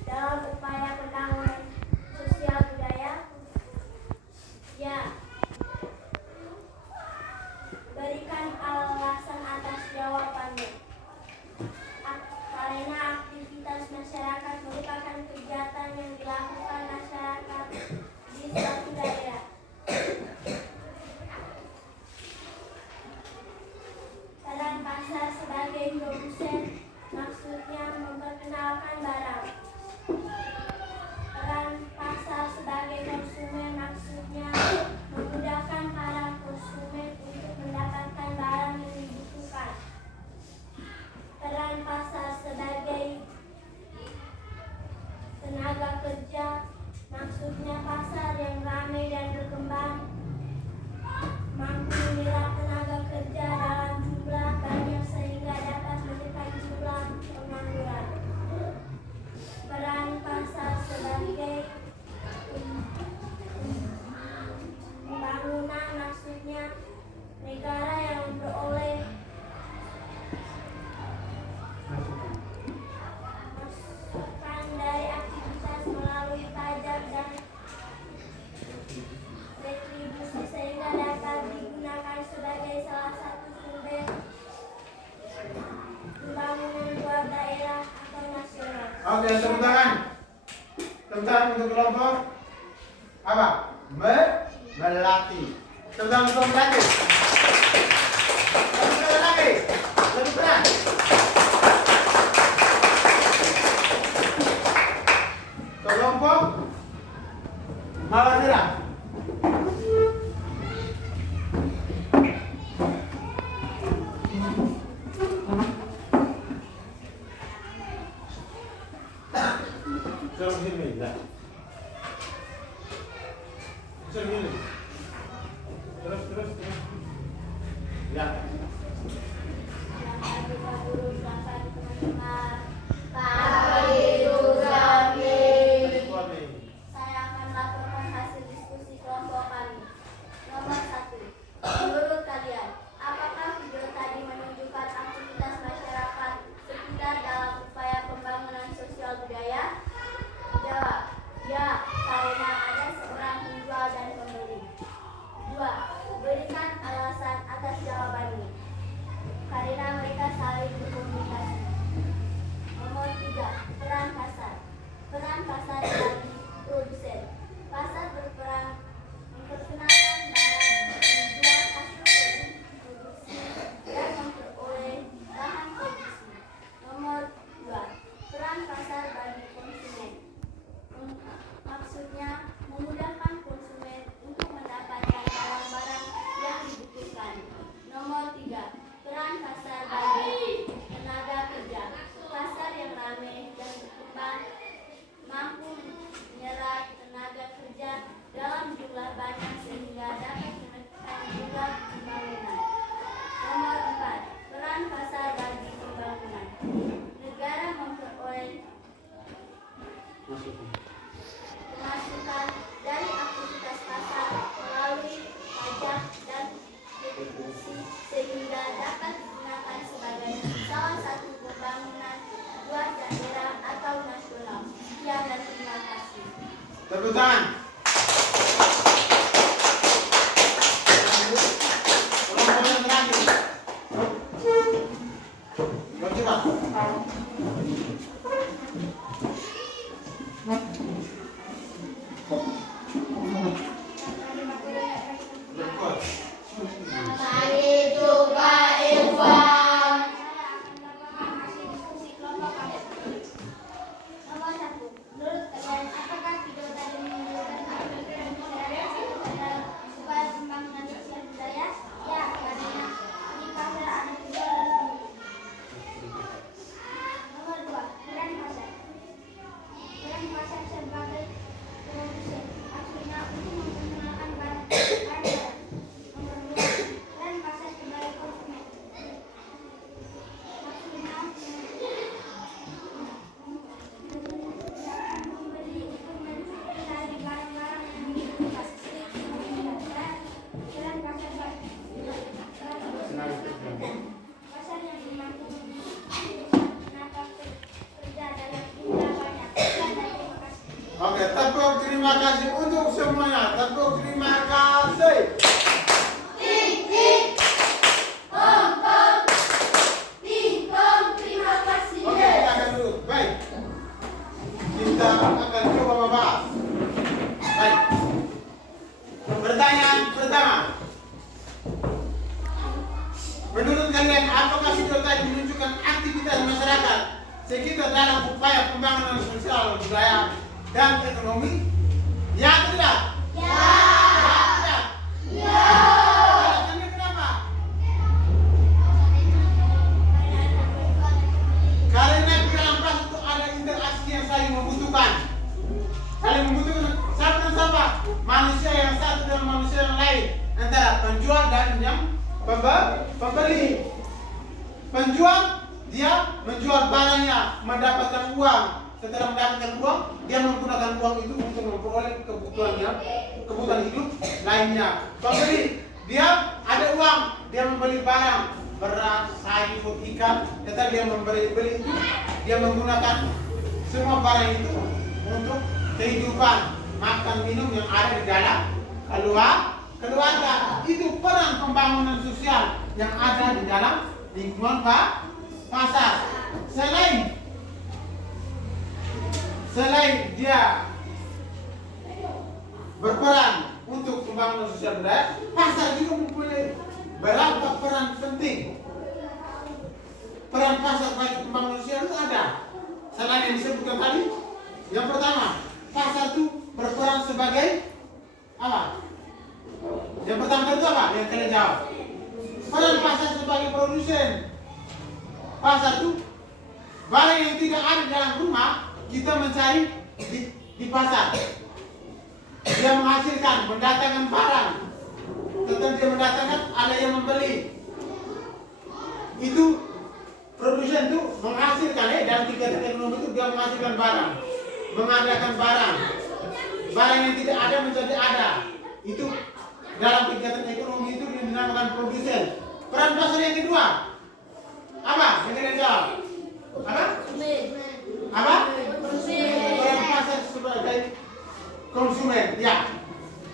dalam upaya pembangunan sosial budaya? Ya. Berikan alasan atas jawabannya. Karena aktivitas masyarakat merupakan kegiatan yang dilakukan masyarakat di suatu daerah. Peran pasar sebagai produsen maksudnya memperkenalkan barang. Peran pasar sebagai konsumen maksudnya memudahkan para konsumen untuk mendapatkan barang yang dibutuhkan. Peran pasar sebagai tenaga kerja maksudnya pasar yang ramai dan berkembang mampu menyerap tenaga kerja dalam jumlah banyak sehingga dapat menekan jumlah pengangguran. Peran pasar sebagai pembangunan maksudnya negara yang memperoleh masukan dari aktivitas melalui pajak dan retribusi sehingga dapat digunakan sebagai salah satu sumber pembangunan buat daerah atau nasional. Oke, tepuk tangan. Tepuk tangan untuk kelompok apa? Melati. Tepuk tangan untuk Melati. Tepuk tangan lagi. Tepuk tangan. Kelompok Mawar Merah. Terus sini, ya. Sini. Terus. Ya. Selamat guru, selamat teman-teman. Pagi juga Mi. Saya akan melaporkan hasil diskusi kelompok kami. Nomor 1. Menurut kalian, apakah video tadi menunjukkan aktivitas masyarakat sekitar dalam upaya pembangunan sosial budaya? Jawab, ya, karena ada seorang penjual dan pembeli. 2. Berikan alasan atas jawabannya. Karena mereka saling berkomunikasi. Nomor 3. Peran pasar. Peran pasar bagi produsen. Pasar berperan memperkenalkan barang, menjual hasil produksi, dan memperoleh bahan produksi. Nomor 2. Peran pasar bagi konsumen. Maksudnya memudahkan konsumen untuk mendapatkan barang-barang yang dibutuhkan. Nomor 3. Peran pasar bagi tenaga kerja. Pasar yang ramai dan berkembang mampu menyerap tenaga kerja dalam jumlah banyak sehingga dapat menekan jumlah pembangunan. Nomor 4. Peran pasar bagi pembangunan. Negara memperoleh pemasukan dari aktivitas pasar melalui pajak dan retribusi sehingga dapat digunakan sebagai salah satu pembangunan buat daerah atau nasional. Sekian dan terima kasih. Tepuk tangan. Kelompok yang terakhir. Terima kasih untuk semuanya. Tepuk terima kasih. Ting, ting. Tong, tong. Ting, tong. Terima kasih. Oke, kita akan duduk. Baik. Kita akan coba membahas. Baik. Pertanyaan pertama. Menurut kalian, apakah video tadi menunjukkan aktivitas masyarakat sekitar dalam upaya pembangunan sosial, budaya, dan ekonomi? Ya atau tidak? Ya. Ya atau tidak? Ya. Alasannya kenapa? Karena di dalam proses itu ada interaksi yang saling membutuhkan. Saling membutuhkan siapa dan siapa? Manusia yang satu dengan manusia yang lain. Antara penjual dan yang pembeli. Penjual dia menjual barangnya, mendapatkan uang. Setelah mendapatkan uang, dia menggunakan uang itu untuk memperoleh kebutuhan hidup lainnya. Pembeli dia ada uang, dia membeli barang, beras, sayur, ikan. Setelah dia beli itu, dia menggunakan semua barang itu untuk kehidupan, makan, minum yang ada di dalam keluarga. Itu peran pembangunan sosial yang ada di dalam lingkungan pasar. Selain dia berperan untuk pembangunan sosial budaya, pasar juga mempunyai berapa peran penting. Peran pasar bagi pembangunan sosial itu ada. Selain yang disebutkan tadi, yang pertama, pasar itu berperan sebagai apa? Yang pertama itu apa? Yang kalian jawab. Peran pasar sebagai produsen. Pasar itu barang yang tidak ada dalam rumah, kita mencari di pasar. Dia menghasilkan, mendatangkan barang. Tetap dia mendatangkan, ada yang membeli. Itu produsen itu menghasilkan, dalam tingkat ekonomi itu dia menghasilkan barang, mengadakan barang. Barang yang tidak ada menjadi ada. Itu dalam kegiatan ekonomi itu dinamakan produsen. Peran pasar yang kedua apa? Yang kalian jawab. Apa? Apa? Peran pasar sebagai konsumen. Ya.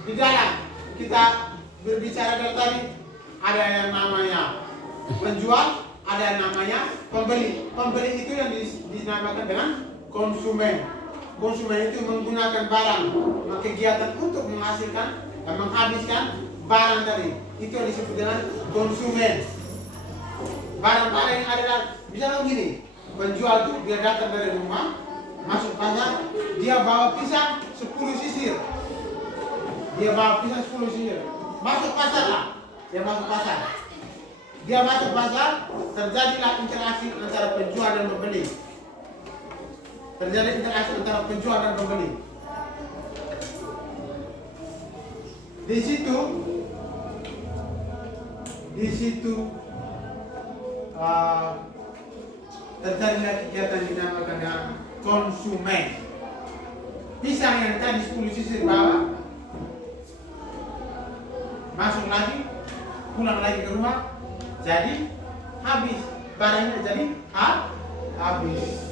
Di dalam kita berbicara dari tadi, ada yang namanya penjual, ada yang namanya pembeli. Pembeli itu yang dinamakan dengan konsumen. Konsumen itu menggunakan barang, kegiatan untuk menghasilkan dan menghabiskan barang tadi. Itu yang disebut dengan konsumen. Barang-barang yang ada dalam, misalnya begini, penjual itu dia datang dari rumah, masuk pasar, dia bawa pisang 10 sisir. Dia bawa pisang 10 sisir. Masuk pasar lah. Dia masuk pasar. Dia masuk pasar, terjadilah interaksi antara penjual dan pembeli. Terjadi interaksi antara penjual dan pembeli. Di situ terjadilah kegiatan dinamakan dengan konsumen. Pisang yang tadi 10 sisir bawa, masuk lagi, pulang lagi ke rumah, jadi habis. Barangnya jadi habis.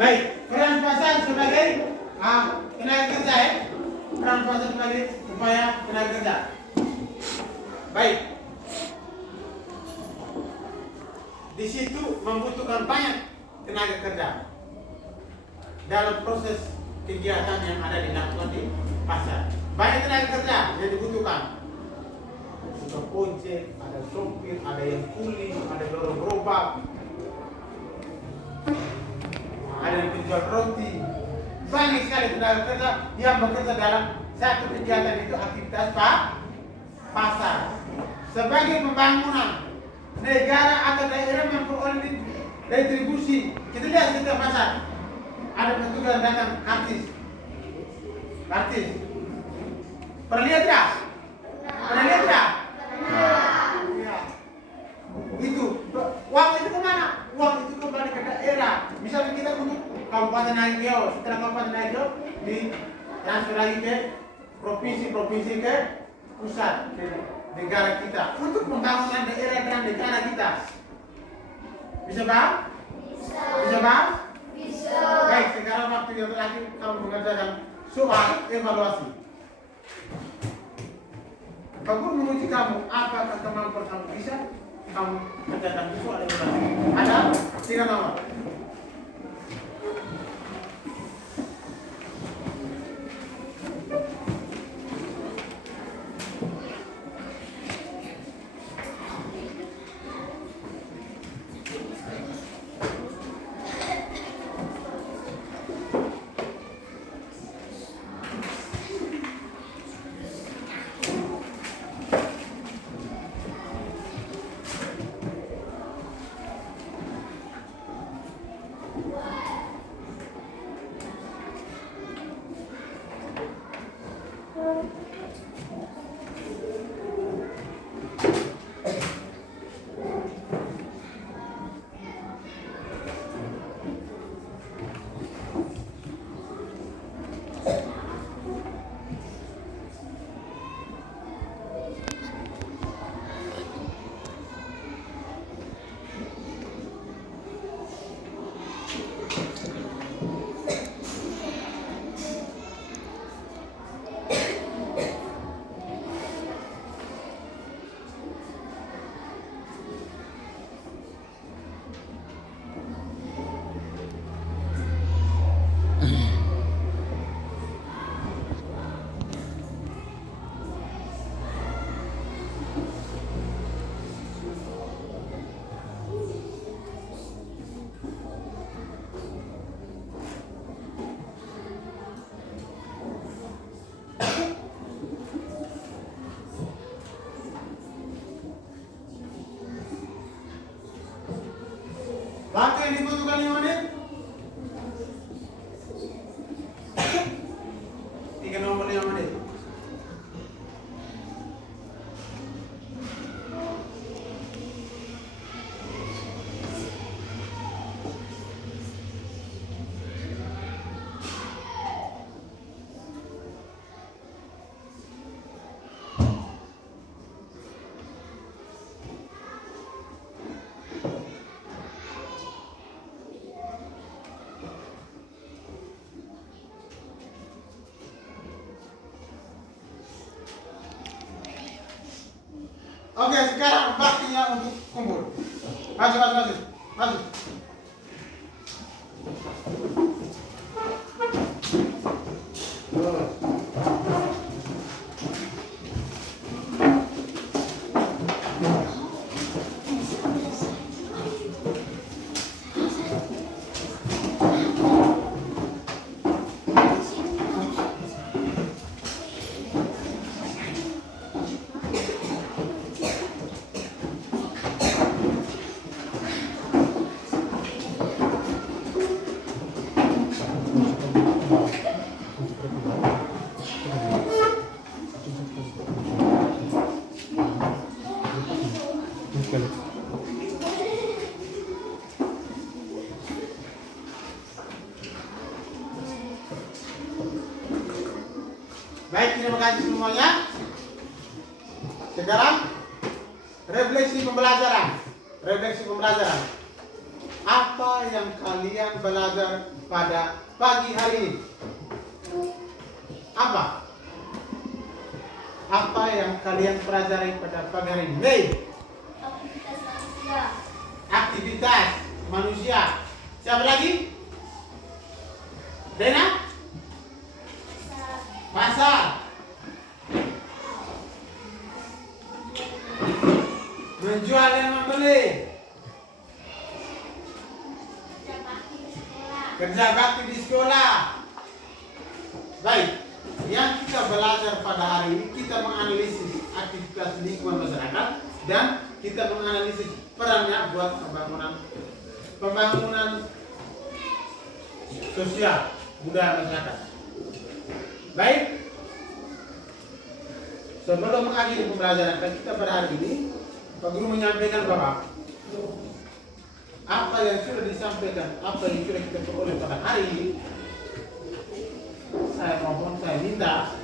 Baik, peran pasar sebagai tenaga kerja ya. Peran pasar sebagai upaya tenaga kerja. Baik. Di situ membutuhkan banyak tenaga kerja dalam proses kegiatan yang ada dilakukan di pasar. Banyak tenaga kerja yang dibutuhkan. Ada ojek, ada sopir, ada yang kuli, ada dorong gerobak, ada yang penjual roti. Banyak sekali tenaga kerja yang bekerja dalam satu kegiatan itu aktivitas pasar. Sebagai pembangunan negara atau daerah memperoleh retribusi. Kita lihat setiap pasar ada petugas datang artis. Pernah lihat tidak? Ya. Itu uang itu kemana? Uang itu Kabupaten Riau. Setelah Kabupaten Riau di transfer lagi ke provinsi ke pusat ke negara kita untuk pembangunan daerah dan negara kita. Bisa paham? Bisa paham? Bisa. Baik, sekarang waktu yang terakhir kamu mengerjakan soal evaluasi. Aku menguji kamu, apakah kemampuan kamu bisa kamu kerjakan soal evaluasi. Ada 3 nomor. Waktu yang dibutuhkan 5 menit. 3 nomor 5 menit. Oke, sekarang waktunya untuk kumpul. Maju. Baik, terima kasih semuanya. Sekarang refleksi pembelajaran. Apa yang kalian belajar pada pagi hari ini? Apa yang kalian pelajari pada pagi hari ini? Nih, aktivitas manusia. Siapa lagi? Dena? Pasar. Menjual dan membeli. Kerja bakti di sekolah. Baik, yang kita belajar pada hari ini, kita menganalisis aktivitas lingkungan masyarakat dan kita menganalisis perannya buat pembangunan sosial budaya masyarakat. Baik, sebelum mengakhiri pembelajaran kita pada hari ini, Pak Guru menyampaikan bahwa apa yang sudah disampaikan, apa yang sudah kita peroleh pada hari ini, saya mohon, saya minta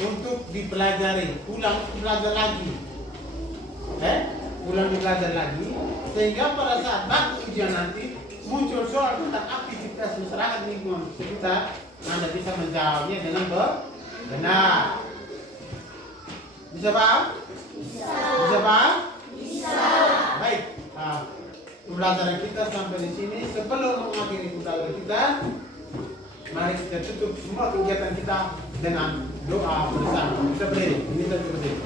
untuk dipelajari, ulang belajar lagi, ulang belajar lagi, sehingga pada saat bagi ujian nanti muncul soal tentang aktivitas masyarakat lingkungan sekitar, Anda bisa menjawabnya dengan benar. Bisa paham? Bisa paham? Bisa. Baik. Pembelajaran kita sampai di sini. Sebelum mengakhiri pembelajaran kita, mari kita tutup semua kegiatan kita dengan doa bersama. Kita berdiri. Ini kita berdiri.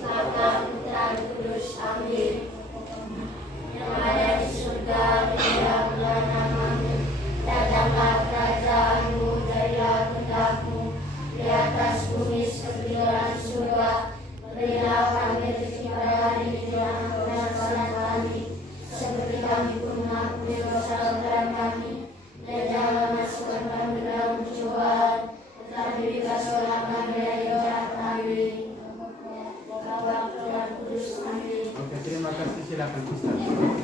Bapa, Putra, Kudus, amin. Yang ada di surga, dimuliakanlah namamu. Datanglah kerajaanmu, jadilah kehendakmu di atas bumi seperti dalam surga. Berilah kami rezeki pada hari ini dan ampunilah dosa kami, seperti kami pun mengampuni dosa-dosa kami. Dan janganlah masukkan kami dalam pencobaan, tetapi bebaskanlah kami dari jahat. Amin. Bapa, Putra, Kudus, amin. Oke, terima kasih. Silakan Ustaz.